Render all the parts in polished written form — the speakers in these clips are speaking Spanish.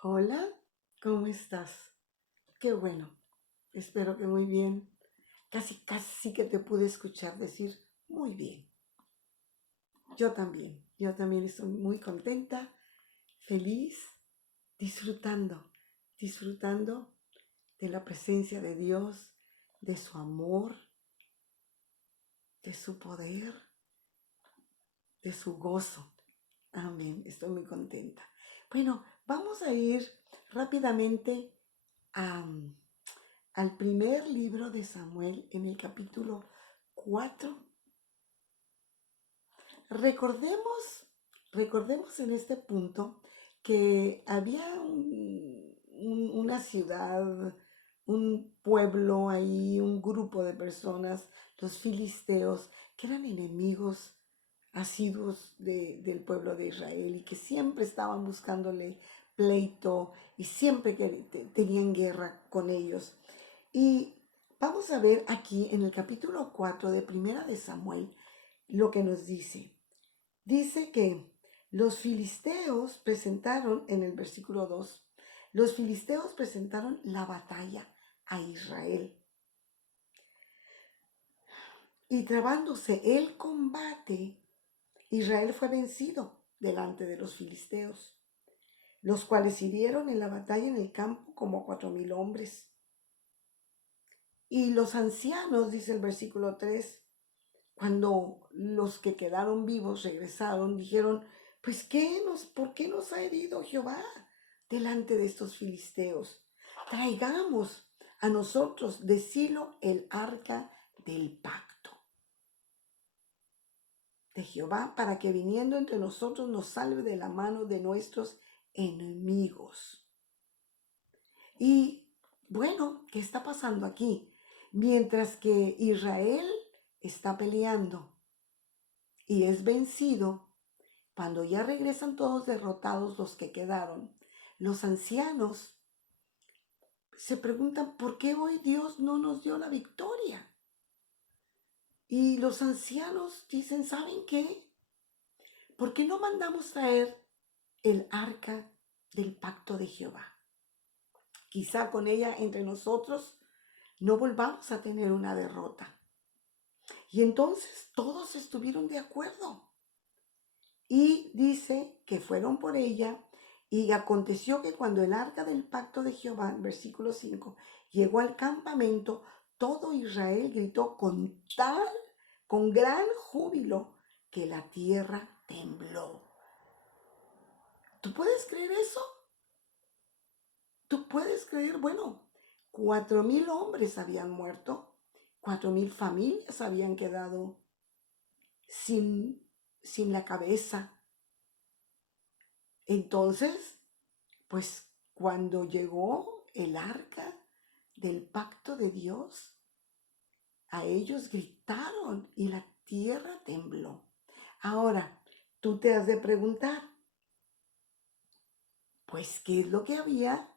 Hola, ¿cómo estás? Qué bueno, espero que muy bien. Casi que te pude escuchar decir muy bien. Yo también estoy muy contenta, feliz, disfrutando, disfrutando de la presencia de Dios, de su amor, de su poder, de su gozo. Amén, estoy muy contenta. Bueno, vamos a ir rápidamente a al primer libro de Samuel en el capítulo 4. Recordemos en este punto que había una ciudad, un pueblo ahí, un grupo de personas, los filisteos, que eran enemigos asiduos del pueblo de Israel y que siempre estaban buscándole pleito y siempre que tenían guerra con ellos. Y vamos a ver aquí en el capítulo 4 de Primera de Samuel lo que nos dice. Dice que los filisteos presentaron, en el versículo 2, los filisteos presentaron la batalla a Israel. Y trabándose el combate, Israel fue vencido delante de los filisteos, los cuales hirieron en la batalla en el campo como 4,000 hombres. Y los ancianos, dice el versículo 3, cuando los que quedaron vivos regresaron, dijeron, pues ¿por qué nos ha herido Jehová delante de estos filisteos? Traigamos a nosotros de Silo el arca del pacto de Jehová, para que viniendo entre nosotros nos salve de la mano de nuestros enemigos. Y bueno, ¿qué está pasando aquí? Mientras que Israel está peleando y es vencido, cuando ya regresan todos derrotados los que quedaron, los ancianos se preguntan por qué hoy Dios no nos dio la victoria. Y los ancianos dicen, ¿saben qué? ¿Por qué no mandamos traer el arca del pacto de Jehová? Quizá con ella entre nosotros no volvamos a tener una derrota. Y entonces todos estuvieron de acuerdo. Y dice que fueron por ella. Y aconteció que cuando el arca del pacto de Jehová, versículo 5, llegó al campamento, todo Israel gritó con gran júbilo, que la tierra tembló. ¿Tú puedes creer eso? ¿Tú puedes creer? Bueno, 4,000 hombres habían muerto, 4,000 familias habían quedado sin, sin la cabeza. Entonces, pues cuando llegó el arca del pacto de Dios, a ellos gritaron y la tierra tembló. Ahora, tú te has de preguntar, pues, ¿qué es lo que había?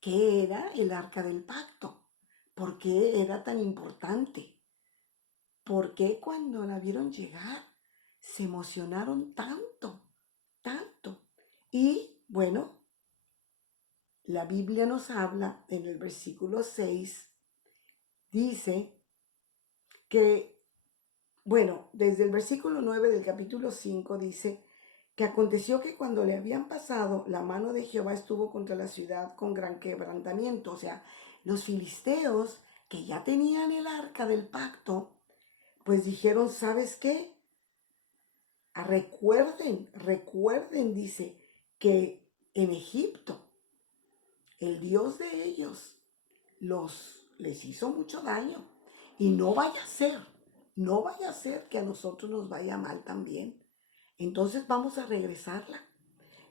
¿Qué era el arca del pacto? ¿Por qué era tan importante? ¿Por qué cuando la vieron llegar se emocionaron tanto, tanto? Y bueno, la Biblia nos habla en el versículo 6, dice que, bueno, desde el versículo 9 del capítulo 5 dice que aconteció que cuando le habían pasado, la mano de Jehová estuvo contra la ciudad con gran quebrantamiento. O sea, los filisteos que ya tenían el arca del pacto, pues dijeron, ¿sabes qué? Recuerden, dice, que en Egipto el Dios de ellos les hizo mucho daño. Y no vaya a ser que a nosotros nos vaya mal también. Entonces vamos a regresarla.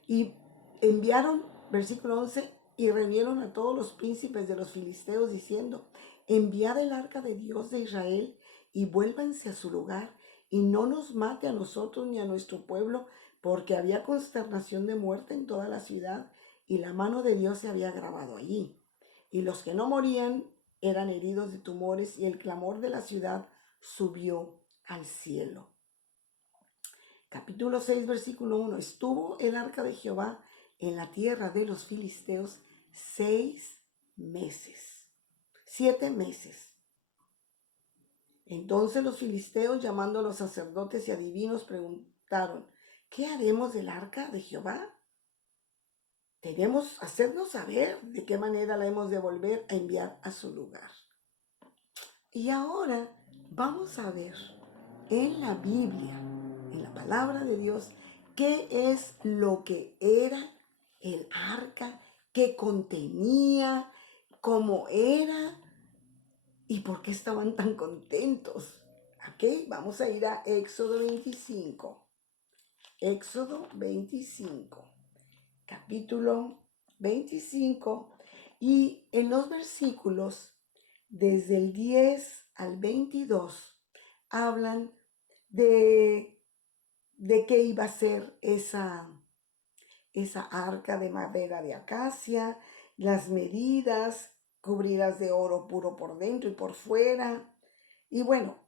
Y enviaron, versículo 11, y reunieron a todos los príncipes de los filisteos diciendo, enviad el arca de Dios de Israel y vuélvanse a su lugar y no nos mate a nosotros ni a nuestro pueblo, porque había consternación de muerte en toda la ciudad y la mano de Dios se había grabado allí. Y los que no morían eran heridos de tumores y el clamor de la ciudad subió al cielo. Capítulo 6, versículo 1. Estuvo el arca de Jehová en la tierra de los filisteos 6 meses, 7 meses. Entonces los filisteos, llamando a los sacerdotes y adivinos, preguntaron: ¿qué haremos del arca de Jehová? Debemos hacernos saber de qué manera la hemos de volver a enviar a su lugar. Y ahora vamos a ver en la Biblia, en la palabra de Dios, qué es lo que era el arca, qué contenía, cómo era y por qué estaban tan contentos. ¿Ok? Vamos a ir a Éxodo 25. Éxodo 25, capítulo 25. Y en los versículos desde el 10 al 22 hablan de qué iba a ser esa arca de madera de acacia, las medidas, cubrirlas de oro puro por dentro y por fuera. Y bueno,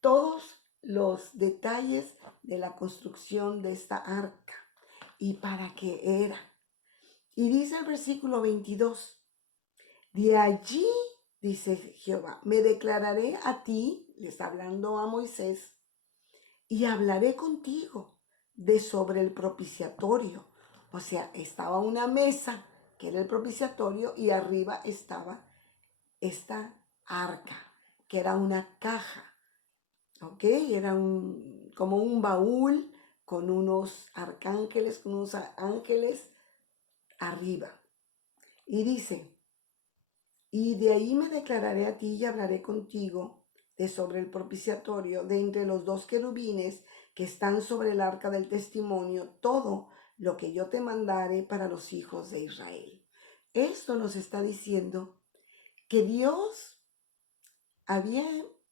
todos los detalles de la construcción de esta arca y para qué era. Y dice el versículo 22, de allí, dice Jehová, me declararé a ti, le está hablando a Moisés, y hablaré contigo de sobre el propiciatorio. O sea, estaba una mesa que era el propiciatorio y arriba estaba esta arca, que era una caja, ¿ok? Era como un baúl con unos arcángeles, con unos ángeles arriba. Y dice, y de ahí me declararé a ti y hablaré contigo de sobre el propiciatorio, de entre los dos querubines que están sobre el arca del testimonio, todo lo que yo te mandare para los hijos de Israel. Esto nos está diciendo que Dios había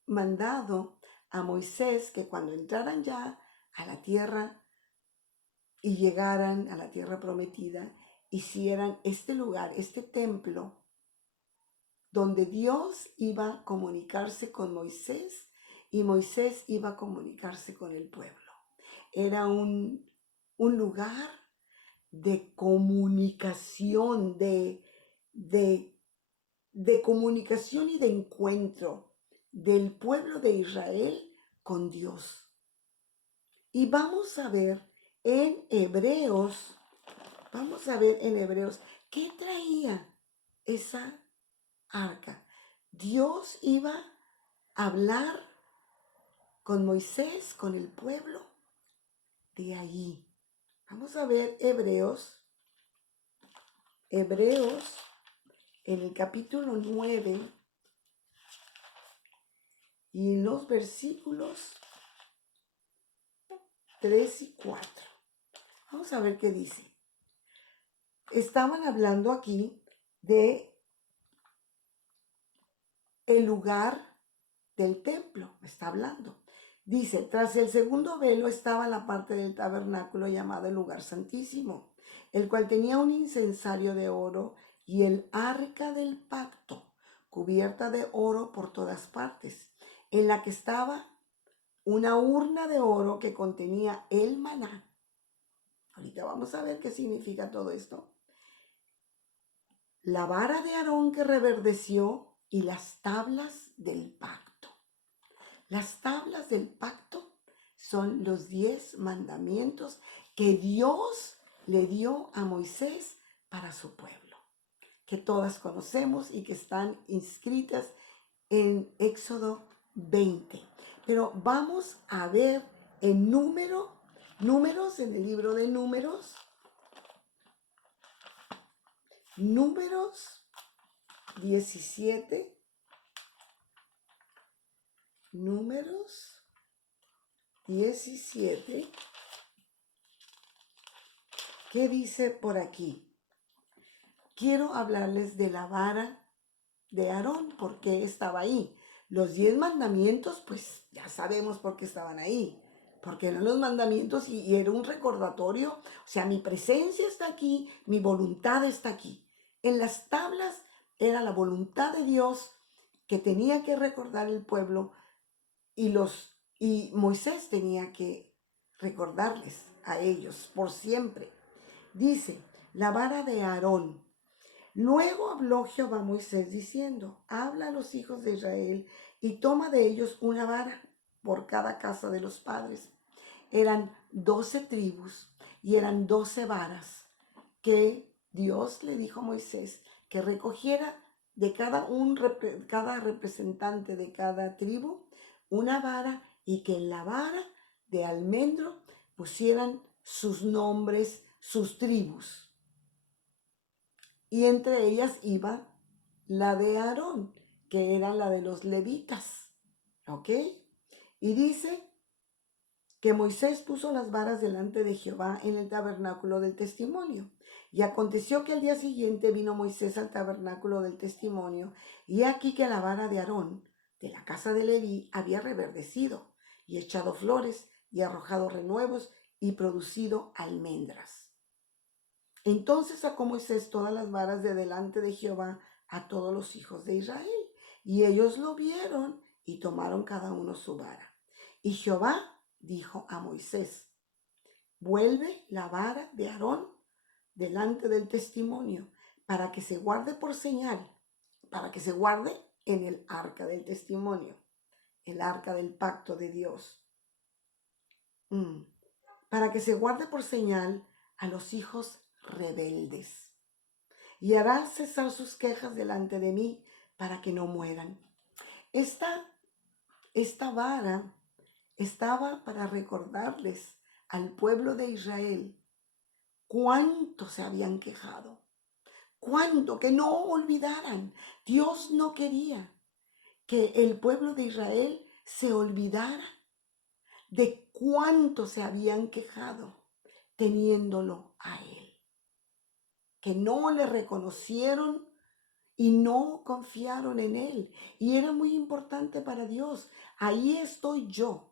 mandado a Moisés que cuando entraran ya a la tierra y llegaran a la tierra prometida, hicieran este lugar, este templo, donde Dios iba a comunicarse con Moisés y Moisés iba a comunicarse con el pueblo. Era un lugar de comunicación, de comunicación y de encuentro del pueblo de Israel con Dios. Y vamos a ver en Hebreos, qué traía esa arca. Dios iba a hablar con Moisés, con el pueblo de allí. Vamos a ver Hebreos en el capítulo 9 y en los versículos 3 y 4. Vamos a ver qué dice. Estaban hablando aquí de el lugar del templo, está hablando. Dice, tras el segundo velo estaba la parte del tabernáculo llamada el lugar santísimo, el cual tenía un incensario de oro y el arca del pacto, cubierta de oro por todas partes, en la que estaba una urna de oro que contenía el maná. Ahorita vamos a ver qué significa todo esto. La vara de Aarón que reverdeció y las tablas del pacto. Las tablas del pacto son los 10 mandamientos que Dios le dio a Moisés para su pueblo, que todas conocemos y que están inscritas en Éxodo 20. Pero vamos a ver en números, en el libro de Números 17. Números 17. ¿Qué dice por aquí? Quiero hablarles de la vara de Aarón, por qué estaba ahí. Los 10 mandamientos, pues ya sabemos por qué estaban ahí. Porque eran los mandamientos y era un recordatorio. O sea, mi presencia está aquí, mi voluntad está aquí. En las tablas era la voluntad de Dios que tenía que recordar el pueblo y Moisés tenía que recordarles a ellos por siempre. Dice, la vara de Aarón. Luego habló Jehová a Moisés diciendo, habla a los hijos de Israel y toma de ellos una vara por cada casa de los padres. Eran 12 tribus y eran 12 varas que Dios le dijo a Moisés que recogiera de cada representante de cada tribu una vara y que en la vara de almendro pusieran sus nombres, sus tribus. Y entre ellas iba la de Aarón, que era la de los levitas. ¿Ok? Y dice que Moisés puso las varas delante de Jehová en el tabernáculo del testimonio. Y aconteció que al día siguiente vino Moisés al tabernáculo del testimonio, y aquí que la vara de Aarón, de la casa de Leví, había reverdecido, y echado flores, y arrojado renuevos, y producido almendras. Entonces sacó Moisés todas las varas de delante de Jehová a todos los hijos de Israel, y ellos lo vieron, y tomaron cada uno su vara. Y Jehová dijo a Moisés, vuelve la vara de Aarón delante del testimonio, para que se guarde por señal, para que se guarde en el arca del testimonio, el arca del pacto de Dios. Para que se guarde por señal a los hijos rebeldes. Y hará cesar sus quejas delante de mí, para que no mueran. Esta vara estaba para recordarles al pueblo de Israel cuánto se habían quejado, cuánto, que no olvidaran. Dios no quería que el pueblo de Israel se olvidara de cuánto se habían quejado teniéndolo a Él, que no le reconocieron y no confiaron en Él. Y era muy importante para Dios. Ahí estoy yo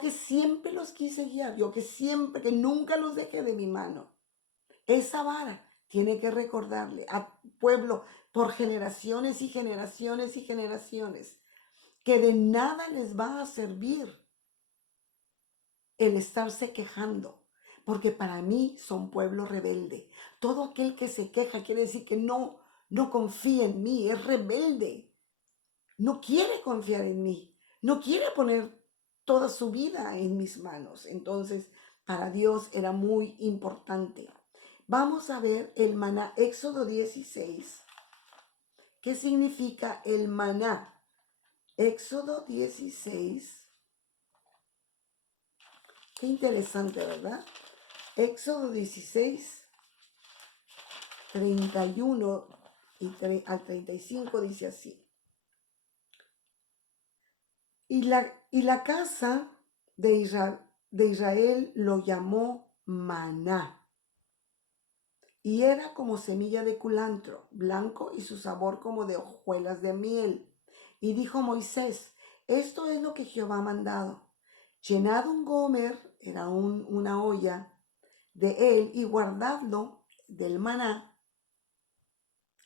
que siempre los quise guiar, yo que siempre, que nunca los dejé de mi mano. Esa vara tiene que recordarle al pueblo por generaciones y generaciones y generaciones que de nada les va a servir el estarse quejando, porque para mí son pueblo rebelde. Todo aquel que se queja quiere decir que no confía en mí, es rebelde, no quiere confiar en mí, no quiere poner toda su vida en mis manos. Entonces, para Dios era muy importante. Vamos a ver el maná, Éxodo 16. ¿Qué significa el maná? Éxodo 16. Qué interesante, ¿verdad? Éxodo 16, 31 al 35 dice así. Y la casa de Israel lo llamó maná. Y era como semilla de culantro, blanco y su sabor como de hojuelas de miel. Y dijo Moisés, esto es lo que Jehová ha mandado. Llenad un gomer, era una olla, de él y guardadlo del maná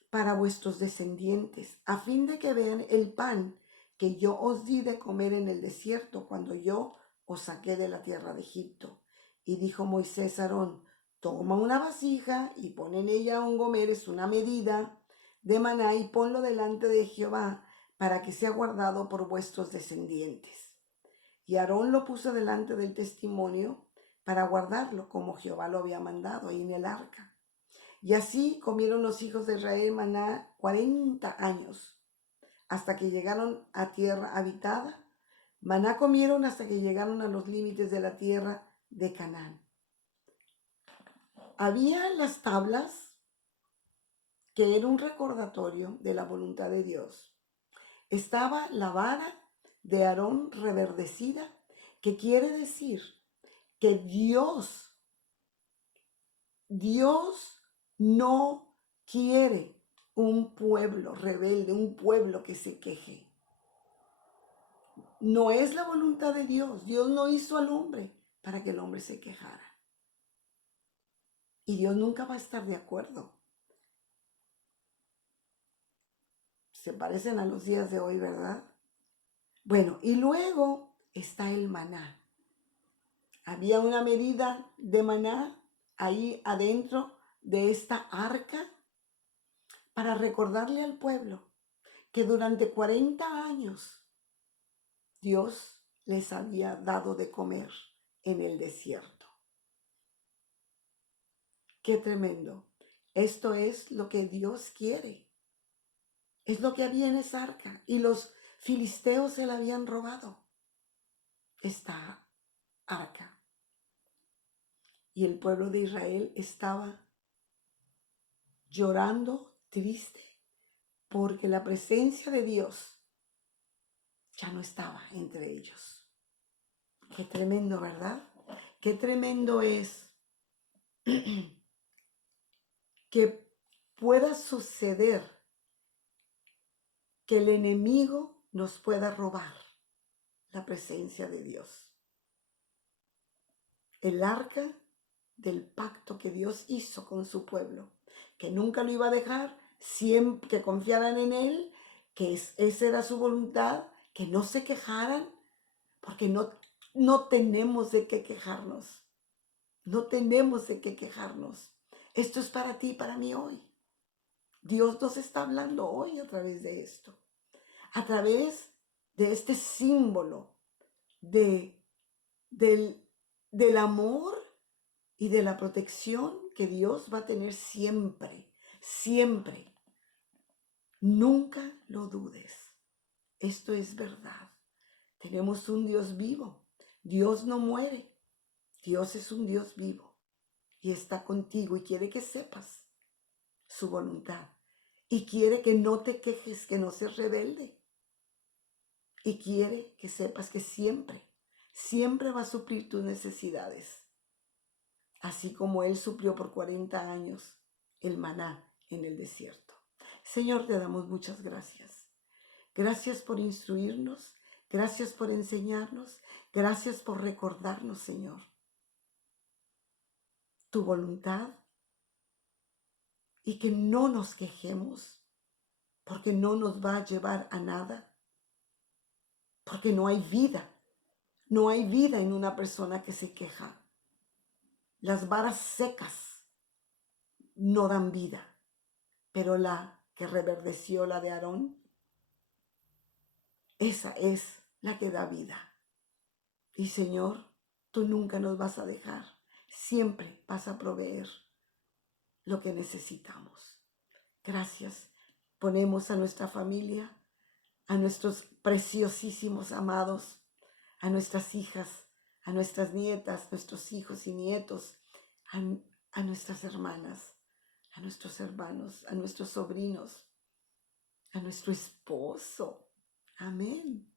para vuestros descendientes, a fin de que vean el pan que yo os di de comer en el desierto cuando yo os saqué de la tierra de Egipto. Y dijo Moisés a Aarón, toma una vasija y pon en ella un gomer, es una medida de maná, y ponlo delante de Jehová para que sea guardado por vuestros descendientes. Y Aarón lo puso delante del testimonio para guardarlo como Jehová lo había mandado ahí en el arca. Y así comieron los hijos de Israel maná 40 años, hasta que llegaron a tierra habitada. Maná comieron hasta que llegaron a los límites de la tierra de Canaán. Había las tablas, que era un recordatorio de la voluntad de Dios. Estaba la vara de Aarón reverdecida, que quiere decir que Dios no quiere un pueblo rebelde, un pueblo que se queje. No es la voluntad de Dios. Dios no hizo al hombre para que el hombre se quejara. Y Dios nunca va a estar de acuerdo. Se parecen a los días de hoy, ¿verdad? Bueno, y luego está el maná. Había una medida de maná ahí adentro de esta arca para recordarle al pueblo que durante 40 años Dios les había dado de comer en el desierto. Qué tremendo. Esto es lo que Dios quiere. Es lo que había en esa arca. Y los filisteos se la habían robado, esta arca. Y el pueblo de Israel estaba llorando, triste, porque la presencia de Dios ya no estaba entre ellos. Qué tremendo, ¿verdad? Qué tremendo es que pueda suceder que el enemigo nos pueda robar la presencia de Dios. El arca del pacto que Dios hizo con su pueblo, que nunca lo iba a dejar, siempre que confiaran en Él, que esa era su voluntad, que no se quejaran, porque no tenemos de qué quejarnos. No tenemos de qué quejarnos. Esto es para ti y para mí hoy. Dios nos está hablando hoy a través de esto, a través de este símbolo del amor y de la protección que Dios va a tener siempre, siempre. Nunca lo dudes. Esto es verdad. Tenemos un Dios vivo. Dios no muere. Dios es un Dios vivo y está contigo y quiere que sepas su voluntad. Y quiere que no te quejes, que no seas rebelde. Y quiere que sepas que siempre, siempre va a suplir tus necesidades. Así como Él suplió por 40 años el maná en el desierto. Señor, te damos muchas gracias. Gracias por instruirnos, gracias por enseñarnos, gracias por recordarnos, Señor, tu voluntad y que no nos quejemos, porque no nos va a llevar a nada, porque no hay vida. No hay vida en una persona que se queja. Las varas secas no dan vida, pero la que reverdeció, la de Aarón, esa es la que da vida. Y Señor, tú nunca nos vas a dejar. Siempre vas a proveer lo que necesitamos. Gracias. Ponemos a nuestra familia, a nuestros preciosísimos amados, a nuestras hijas, a nuestras nietas, nuestros hijos y nietos, a nuestras hermanas, a nuestros hermanos, a nuestros sobrinos, a nuestro esposo. Amén.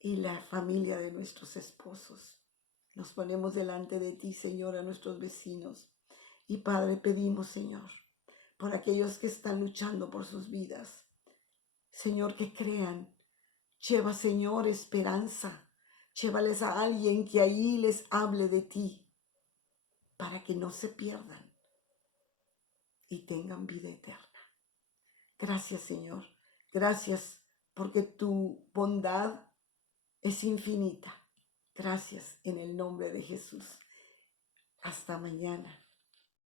Y la familia de nuestros esposos. Nos ponemos delante de ti, Señor, a nuestros vecinos. Y Padre, pedimos, Señor, por aquellos que están luchando por sus vidas. Señor, que crean. Lleva, Señor, esperanza. Llévales a alguien que ahí les hable de ti, para que no se pierdan y tengan vida eterna. Gracias, Señor. Gracias porque tu bondad es infinita. Gracias en el nombre de Jesús. Hasta mañana.